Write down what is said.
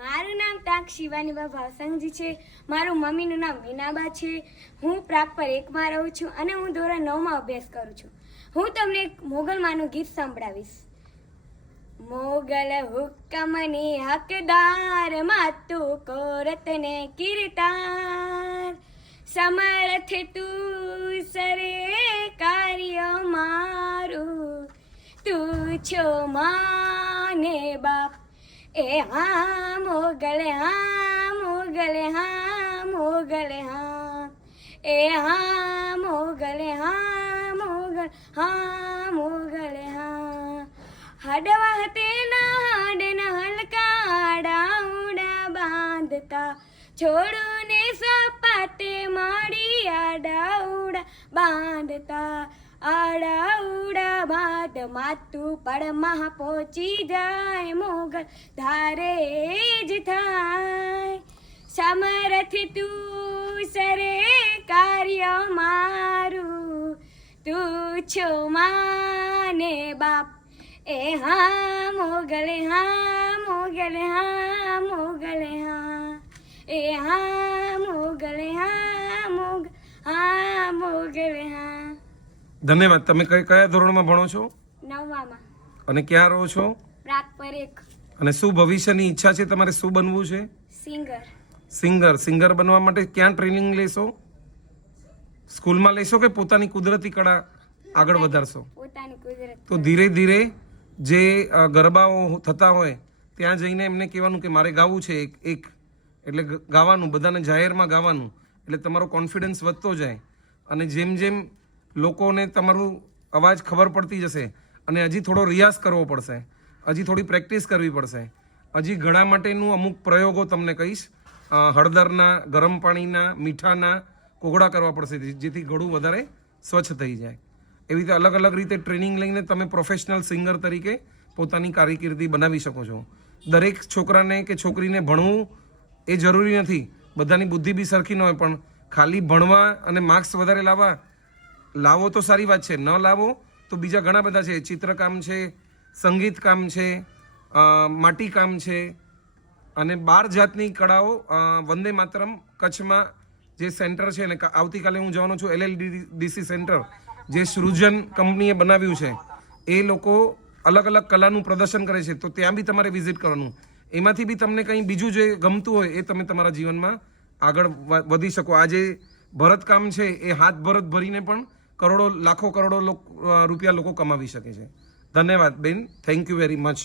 મારું નામ તાક શિવાનીબા ભાવસંગજી છે. મારું મમ્મીનું નામ મીનાબા છે. હું પ્રાપર 1માં રહું છું અને હું ધોરણ 9માં અભ્યાસ કરું છું. હું તમને એક મોગલમાનું ગીત સંભળાવીશ. મોગલ હુકમની હકદાર માતું કોરતને કીર્તાર, સમર્થ તું સરે કાર્ય મારું, તું છો માને બાપ. એ હા મોગલ, હા મોગલ, હા મોગલ, હા. એ હા મોગલ, હા મોગલ, હા મોગલ, હા. હાડવા તેના હાડના હલકા ઉડા બાંધતા, છોડું ને સપાટે માડી આડા ઉડા બાંધતા. આડા ઉડા બાદ માતું પડમાં પહોંચી જાય, મોગલ ધારે જ થાય. સમર્થ તું સરે કાર્ય મારું, તું છો માને બાપ. એ હા મોગલ, હા મોગલ, હા મોગલ, હા. એ હા મોગલ, હા મોગલ, હા મોગલ, હા. ધન્યવાદ. તમે કયા ધોરણમાં ભણો છો 9માં. અને ક્યાં રહો છો? પ્રાગપર 1. અને શું ભવિષ્યની ઈચ્છા છે તમારે? શું બનવું છે? સિંગર. સિંગર બનવા માટે ક્યાં ટ્રેનિંગ લેશો? સ્કૂલમાં લેશો કે પોતાની કુદરતી કળા આગળ વધારશો? પોતાની કુદરત. તો ધીરે ધીરે જે ગરબાઓ થતા હોય ત્યાં જઈને એમને કહેવાનું કે મારે ગાવું છે એક એટલે ગાવાનું, બધાને જાહેરમાં ગાવાનું, એટલે તમારો કોન્ફિડન્સ વધતો જાય. અને જેમ જેમ લોકોને તમારું અવાજ ખબર પડતી જશે અને હજી થોડો રિયાઝ કરવો પડશે, હજી થોડી પ્રેક્ટિસ કરવી પડશે. હજી ગળા માટેનું અમુક પ્રયોગો તમને કહીશ. હળદરના, ગરમ પાણીના, મીઠાના કોગળા કરવા પડશે જેથી ગળું વધારે સ્વચ્છ થઈ જાય. એવી રીતે અલગ અલગ રીતે ટ્રેનિંગ લઈને તમે પ્રોફેશનલ સિંગર તરીકે પોતાની કારકિર્દી બનાવી શકો છો. દરેક છોકરાને કે છોકરીને ભણવું એ જરૂરી નથી. બધાની બુદ્ધિ બી સરખી ન હોય, પણ ખાલી ભણવા અને માર્ક્સ વધારે લાવો તો સારી વાત છે, ન લાવો તો બીજા ઘણા બધા છે. ચિત્રકામ છે, સંગીત કામ છે, માટીકામ છે અને 12 જાતની કળાઓ. વંદે માતરમ કચ્છમાં જે સેન્ટર છે ને, આવતીકાલે હું જવાનો છું LLDC સેન્ટર જે સૃજન કંપનીએ બનાવ્યું છે. એ લોકો અલગ અલગ કલાનું પ્રદર્શન કરે છે, તો ત્યાં બી તમારે વિઝિટ કરવાનું. એમાંથી બી તમને કંઈ બીજું જે ગમતું હોય એ તમે તમારા જીવનમાં આગળ વધી શકો. આજે ભરતકામ છે એ હાથ ભરત ભરીને પણ લાખો કરોડો રૂપિયા લોકો કમાવી શકે છે. ધન્યવાદ બેન, થેન્ક યુ વેરી મચ.